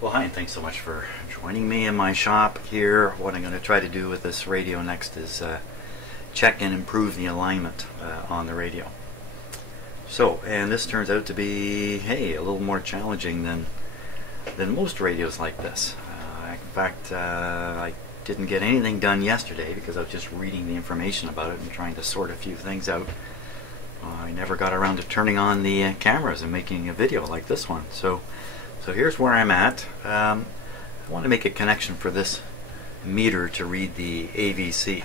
Well, hi, and thanks so much for joining me in my shop here. What I'm going to try to do with this radio next is check and improve the alignment on the radio. So, and this turns out to be, hey, a little more challenging than most radios like this. In fact, I didn't get anything done yesterday because I was just reading the information about it and trying to sort a few things out. I never got around to turning on the cameras and making a video like this one. So here's where I'm at. I want to make a connection for this meter to read the AVC.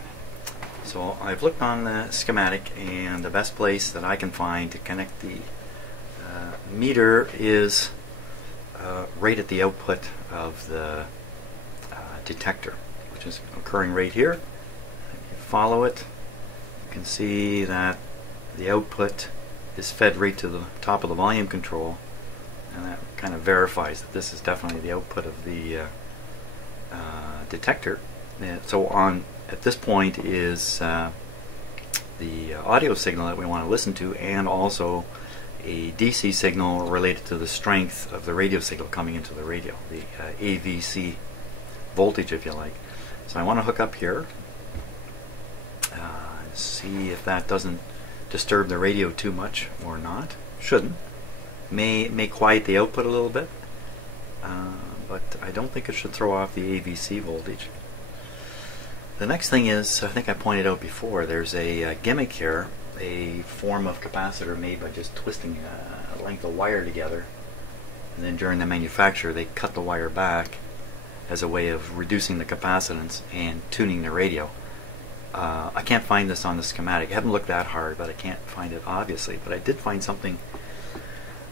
So I've looked on the schematic, and the best place that I can find to connect the meter is right at the output of the detector, which is occurring right here. If you follow it, you can see that the output is fed right to the top of the volume control, and that kind of verifies that this is definitely the output of the detector. So on at this point is the audio signal that we want to listen to, and also a DC signal related to the strength of the radio signal coming into the radio, the AVC voltage, if you like. So I want to hook up here, see if that doesn't disturb the radio too much or not. Shouldn't. May quiet the output a little bit, but I don't think it should throw off the AVC voltage. The next thing is, I think I pointed out before, there's a gimmick here, a form of capacitor made by just twisting a length of wire together, and then during the manufacture they cut the wire back as a way of reducing the capacitance and tuning the radio. I can't find this on the schematic. I haven't looked that hard, but I can't find it obviously. But I did find something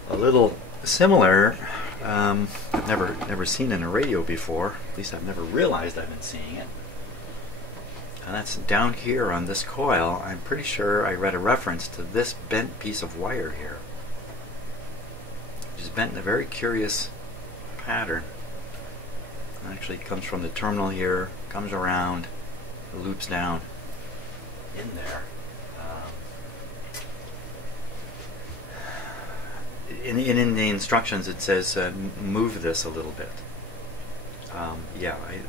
a little similar. I've never seen in a radio before. At least I've never realized I've been seeing it. And that's down here on this coil. I'm pretty sure I read a reference to this bent piece of wire here, which is bent in a very curious pattern. It actually comes from the terminal here, comes around, loops down in there. In the instructions it says move this a little bit.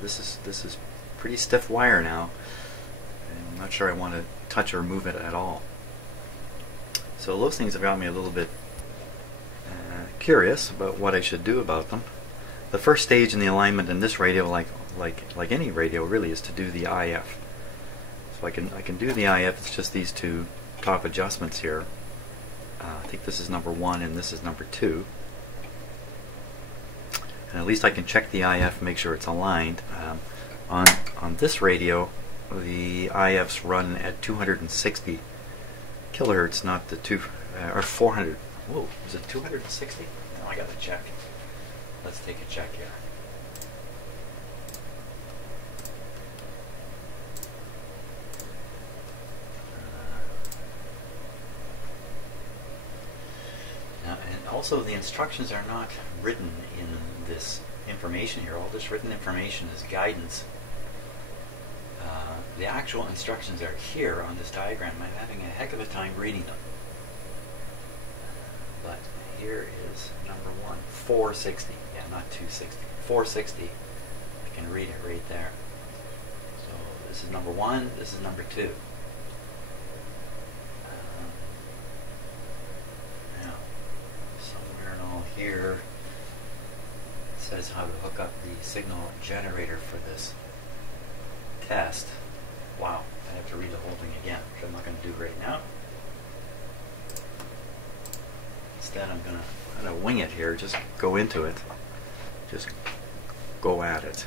This is pretty stiff wire now. I'm not sure I want to touch or move it at all. So those things have got me a little bit curious about what I should do about them. The first stage in the alignment in this radio, like any radio really, is to do the IF. So I can do the IF. It's just these two top adjustments here. I think this is number 1 and this is number 2. And at least I can check the IF and make sure it's aligned. On this radio, the IFs run at 260 kilohertz, not the 400. Whoa, is it 260? No, I gotta check. Let's take a check here. And also the instructions are not written in this information here. All this written information is guidance. The actual instructions are here on this diagram. I'm having a heck of a time reading them. But here is number 1, 460. Yeah, not 260. 460. I can read it right there. So this is number 1, this is number 2. Now, somewhere in all here, it says how to hook up the signal generator for this test. Wow, I have to read the whole thing again, which I'm not going to do right now. Instead, I'm going to wing it here, just go into it, just go at it.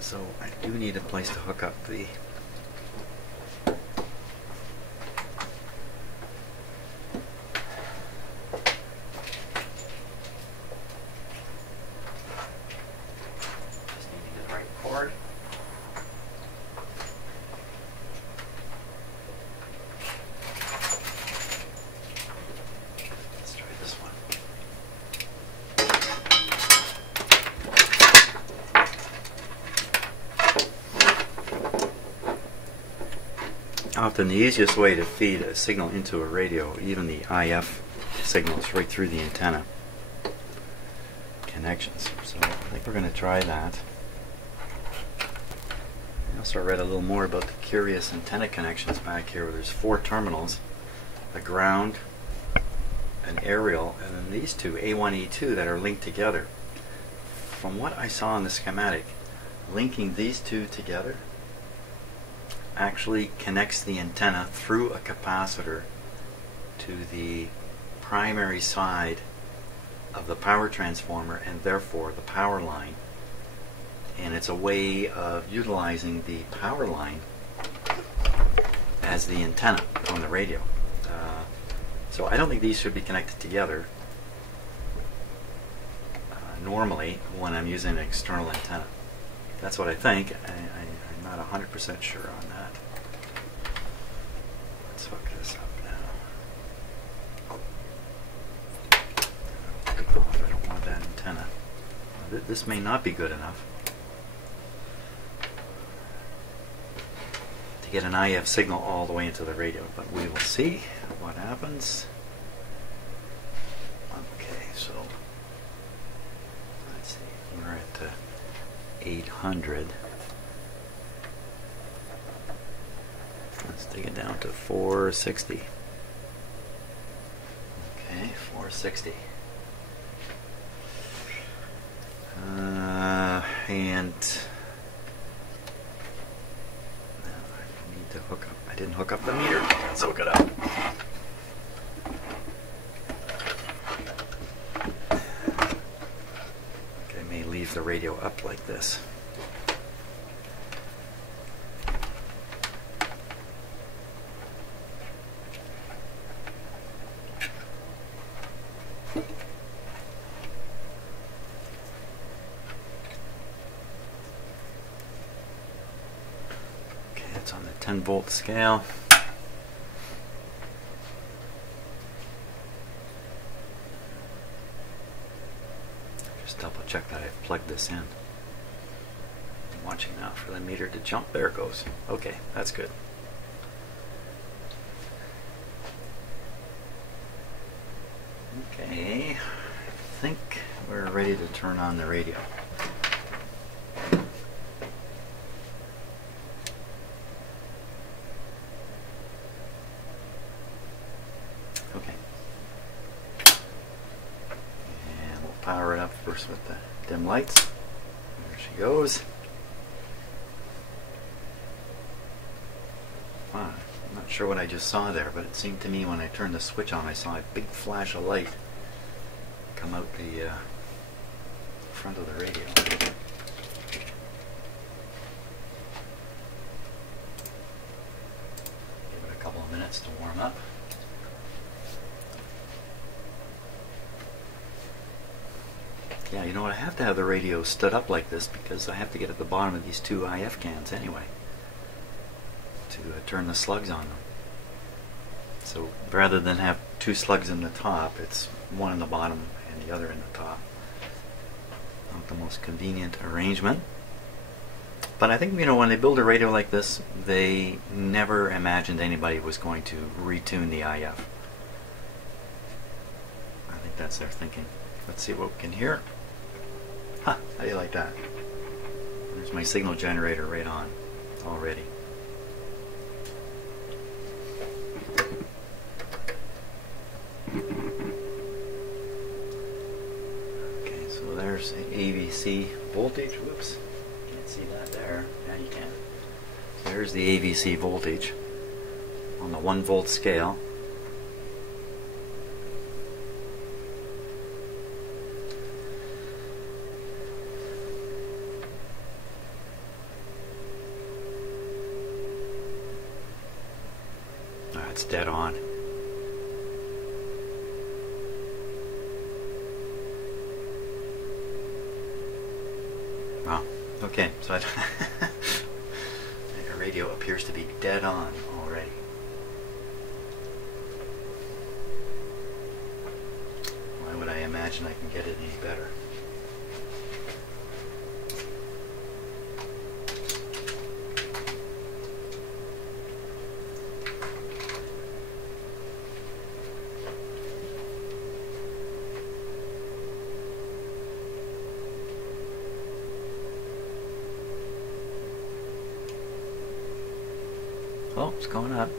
So I do need a place to hook up the cord. Let's try this one. Often the easiest way to feed a signal into a radio, even the IF signals right through the antenna connections. So I think we're going to try that. I also read a little more about the curious antenna connections back here, where there's 4 terminals, a ground, an aerial, and then these two, A1, A2, that are linked together. From what I saw in the schematic, linking these two together actually connects the antenna through a capacitor to the primary side of the power transformer, and therefore the power line. And it's a way of utilizing the power line as the antenna on the radio. So I don't think these should be connected together normally when I'm using an external antenna. That's what I think. I'm not 100% sure on that. Let's hook this up now. Take off. I don't want that antenna. This may not be good enough to get an IF signal all the way into the radio, but we will see what happens. Okay, so let's see. We're at 800. Let's take it down to 460. Okay, 460. And I need to hook up. I didn't hook up the meter. Let's hook it up. Okay, I may leave the radio up like this. It's on the 10-volt scale. Just double check that I've plugged this in. I'm watching now for the meter to jump. There it goes. Okay, that's good. Okay, I think we're ready to turn on the radio. Power it up first with the dim lights. There she goes. Wow, I'm not sure what I just saw there, but it seemed to me when I turned the switch on, I saw a big flash of light come out the front of the radio. Give it a couple of minutes to warm up. Yeah, you know what, I have to have the radio stood up like this because I have to get at the bottom of these 2 IF cans anyway to turn the slugs on them. So rather than have 2 slugs in the top, it's one in the bottom and the other in the top. Not the most convenient arrangement. But I think, you know, when they build a radio like this, they never imagined anybody was going to retune the IF. I think that's their thinking. Let's see what we can hear. Huh, how do you like that? There's my signal generator right on already. Okay, so there's the AVC voltage. Whoops, can't see that there. Yeah, you can. There's the AVC voltage on the 1-volt scale. It's dead on. Wow. Okay, so the radio appears to be dead on already. Why would I imagine I can get it any better? It's going up.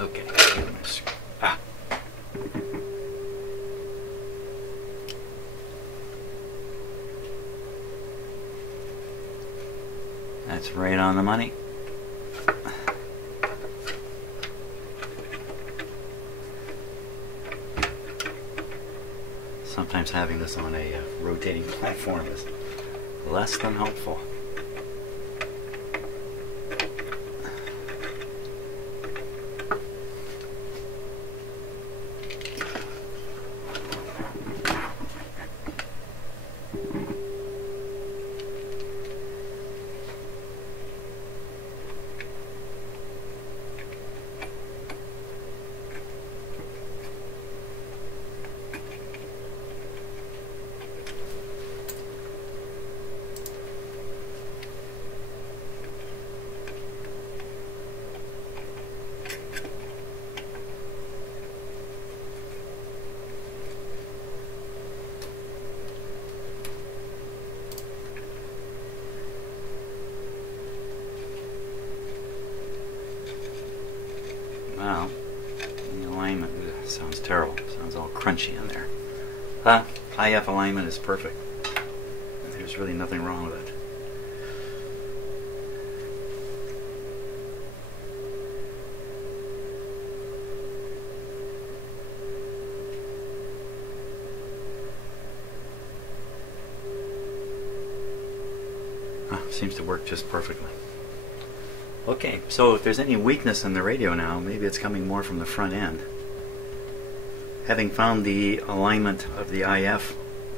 Okay. Ah. That's right on the money. Sometimes having this on a rotating platform is less than helpful. Wow, the alignment sounds terrible. Sounds all crunchy in there. IF alignment is perfect. There's really nothing wrong with it. Seems to work just perfectly. Okay, so if there's any weakness in the radio now, maybe it's coming more from the front end. Having found the alignment of the IF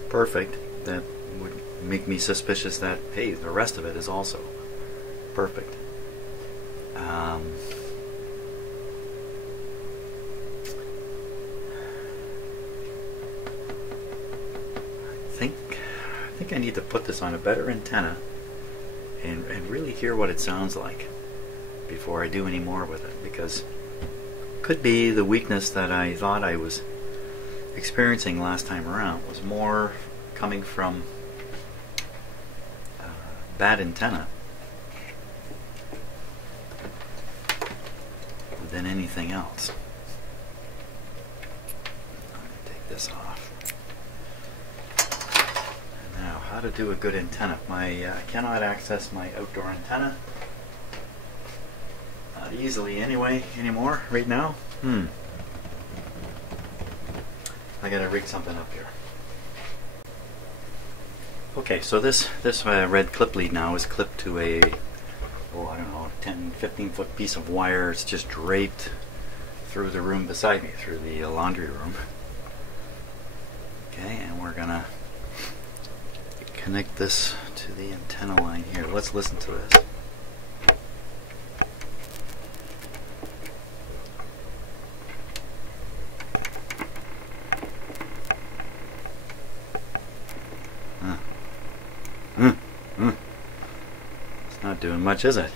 perfect, that would make me suspicious that, hey, the rest of it is also perfect. I think I need to put this on a better antenna and really hear what it sounds like before I do any more with it, because it could be the weakness that I thought I was experiencing last time around was more coming from bad antenna than anything else. I'm going to take this off. And now, how to do a good antenna. I cannot access my outdoor antenna easily anymore right now. I gotta rig something up here. Okay, so this red clip lead now is clipped to a, I don't know, 10-15 foot piece of wire. It's just draped through the room beside me, through the laundry room. Okay, and we're gonna connect this to the antenna line here. Let's listen to this. It's not doing much, is it?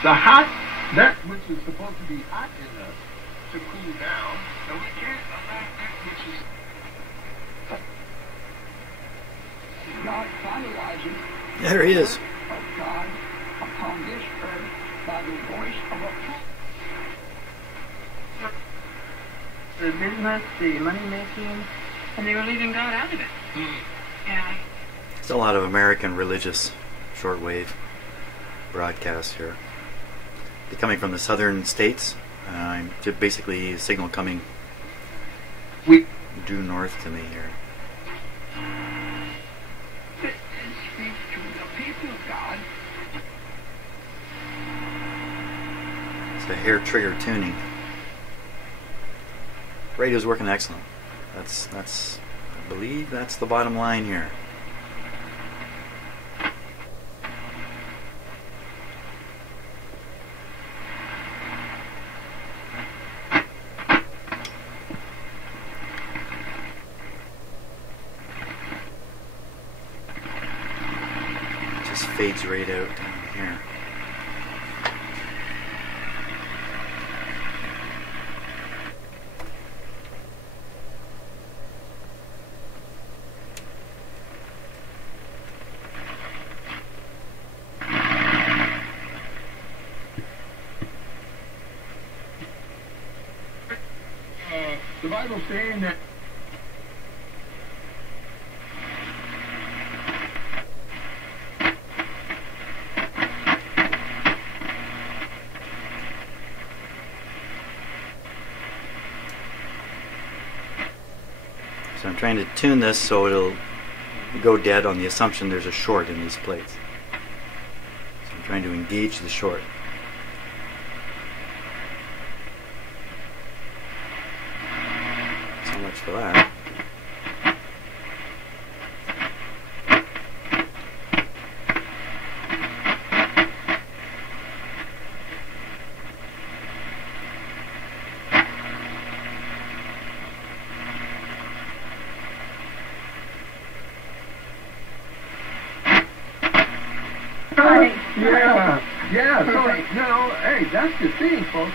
The hot, that which is supposed to be hot enough to cool down, so we can't allow that which is God finalizing. There he is. Of God upon this earth by the voice of a the business, the money making, and they were leaving God out of it. Yeah. There's a lot of American religious shortwave broadcast here. They're coming from the southern states. Basically, a signal coming due north to me here. Speak to the people, God. It's the hair trigger tuning. Radio's working excellent. That's I believe that's the bottom line here. Just fades right out down here. The Bible's saying that So I'm trying to tune this so it'll go dead on the assumption there's a short in these plates. So I'm trying to engage the short. So much for that. Yeah. So hey, that's the thing, folks.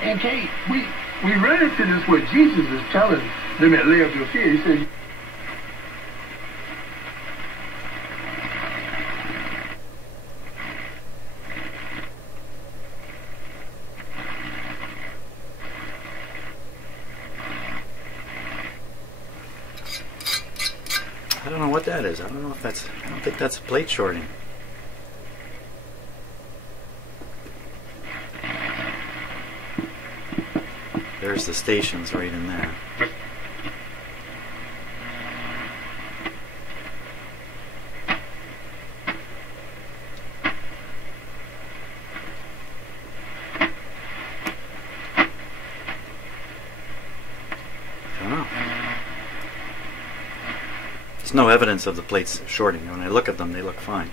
And Kate, we run into this where Jesus is telling them at Laodicea. He said, I don't know what that is. I don't know if that's. I don't think that's plate shorting. There's the stations right in there. I don't know. There's no evidence of the plates shorting. When I look at them, they look fine.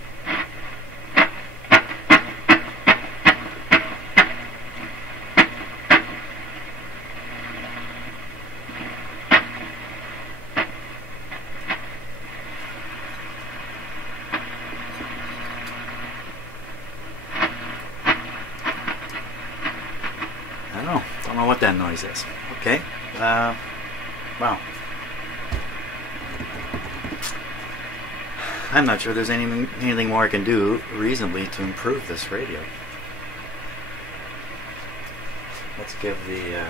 Don't know what that noise is. Okay. Wow. I'm not sure there's anything more I can do reasonably to improve this radio. Let's give it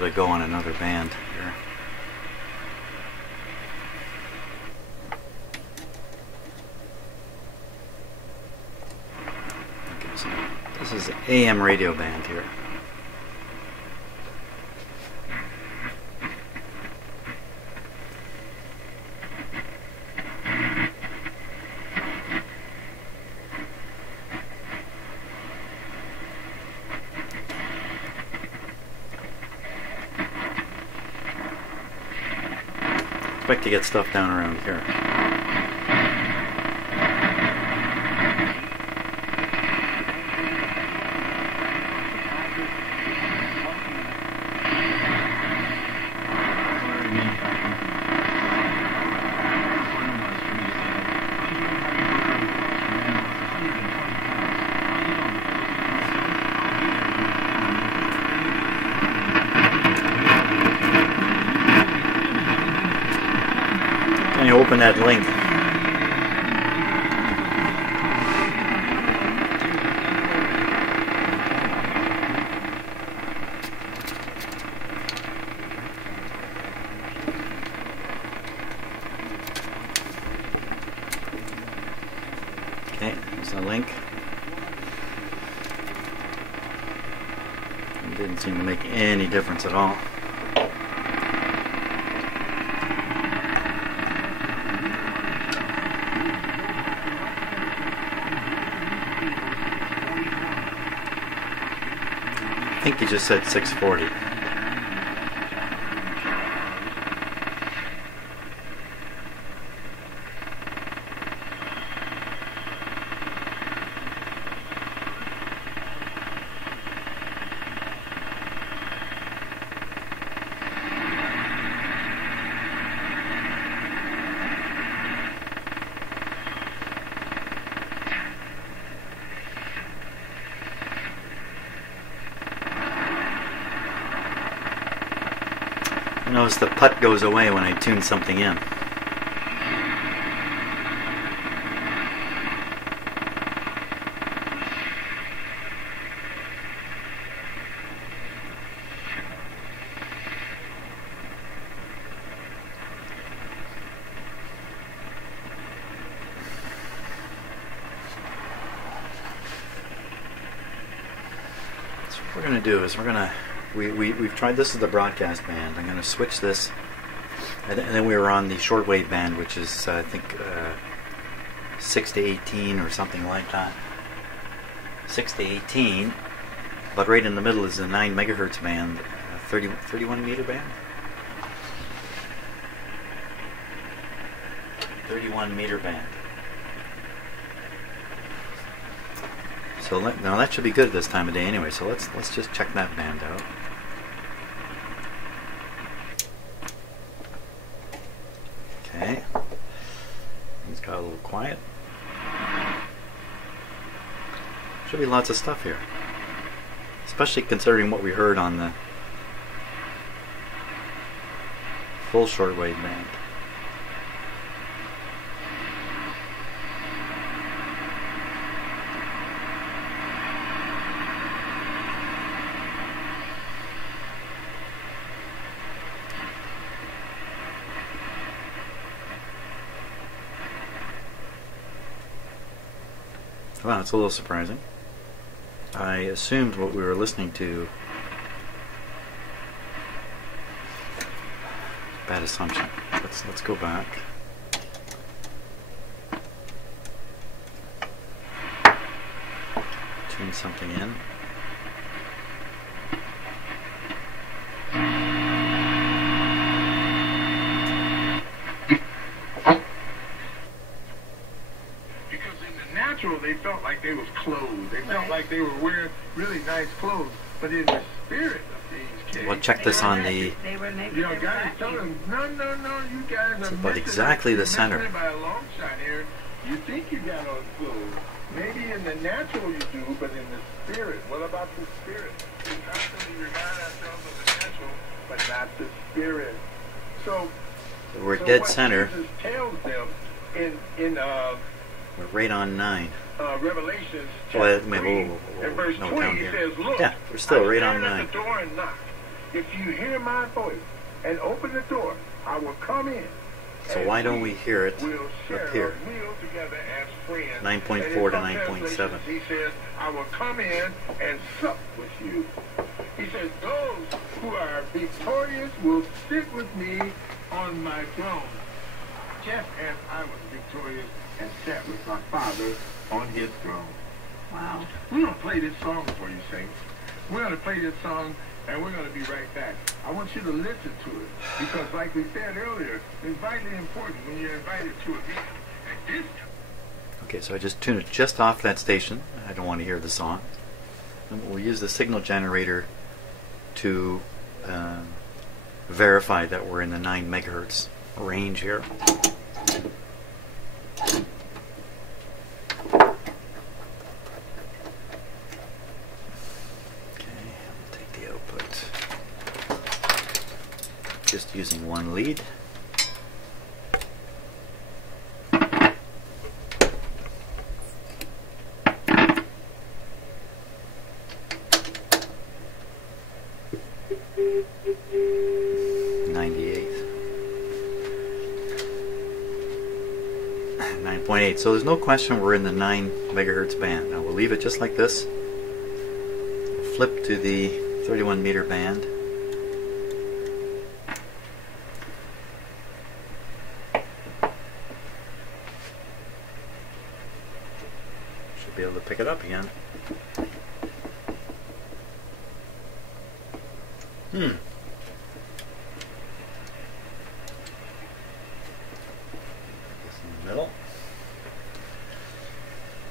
a go on another band here. Okay, so this is an AM radio band here. Expect to get stuff down around here. Can you open that link? There's a link. It didn't seem to make any difference at all. I think he just said 640. Notice the putt goes away when I tune something in. So what we're going to do is we're going to We've tried this as the broadcast band. I'm going to switch this, and then we were on the shortwave band, which is I think 6 to 18 or something like that. 6 to 18, but right in the middle is the 9 megahertz band, 31 meter band. 31 meter band. So now that should be good this time of day anyway. So let's just check that band out. Okay, it's got a little quiet. Should be lots of stuff here, especially considering what we heard on the full shortwave band. Wow, it's a little surprising. I assumed what we were listening to. Bad assumption. Let's go back. Tune something in. They felt like they was clothed. They felt like they were wearing really nice clothes. But in the spirit of things, kids, Well, check this on the. They were naked. you know, guys tell them, no, you guys are about exactly the center. By a long shot here. You think you got on clothes. Maybe in the natural you do, but in the spirit. What about the spirit? We constantly remind ourselves of the natural, but not the spirit. So We're dead what center. Jesus tells them in We're right on 9. Revelations Well, chapter wait, 3, whoa, and verse no, 20 down here. says, look, Yeah, we're still right on I stand 9. at the door and knock. If you hear my voice and open the door, I will come in. So and why don't we hear it will share up here? a meal together as friends. 9.4 And in to some 9.7. translations, He says, I will come in and sup with you. He says, those who are victorious will sit with me on my throne, just as I was victorious and sat with my Father on his throne. Wow. We're going to play this song for you, Saints. We're going to play this song, and we're going to be right back. I want you to listen to it, because like we said earlier, it's vitally important when you're invited to a meeting at this time. Okay, so I just tuned it just off that station. I don't want to hear the song. And we'll use the signal generator to verify that we're in the 9 megahertz range here. Just using one lead. 9.8. So there's no question we're in the 9 megahertz band. Now we'll leave it just like this. Flip to the 31 meter band. Should be able to pick it up again. This in the middle.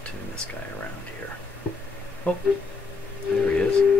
Tune this guy around here. Oh, there he is.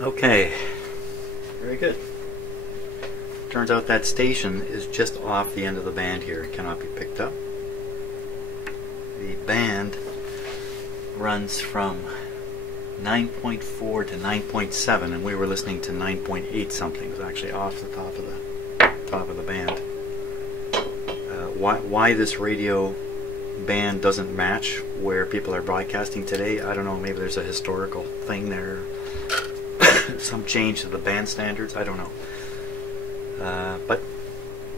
Okay, very good. Turns out that station is just off the end of the band here and cannot be picked up. The band runs from 9.4 to 9.7, and we were listening to 9.8 something. It was actually off the top of the band. Why this radio band doesn't match where people are broadcasting today, I don't know. Maybe there's a historical thing there. Some change to the band standards, I don't know. But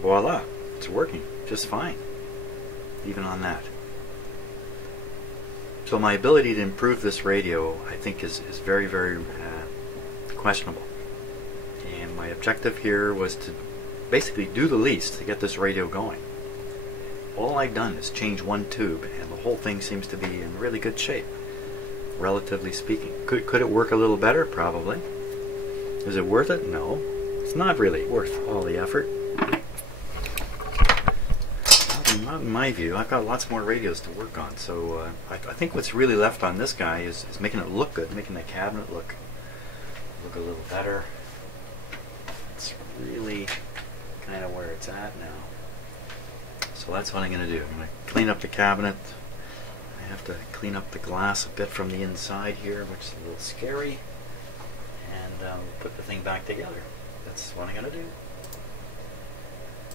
voila, it's working just fine, even on that. So my ability to improve this radio, I think, is very, very questionable. And my objective here was to basically do the least to get this radio going. All I've done is change one tube, and the whole thing seems to be in really good shape, relatively speaking. Could it work a little better? Probably. Is it worth it? No. It's not really worth all the effort. Not in my view. I've got lots more radios to work on, so I think what's really left on this guy is making it look good, making the cabinet look a little better. It's really kind of where it's at now. So that's what I'm going to do. I'm going to clean up the cabinet. I have to clean up the glass a bit from the inside here, which is a little scary. And put the thing back together. That's what I'm going to do.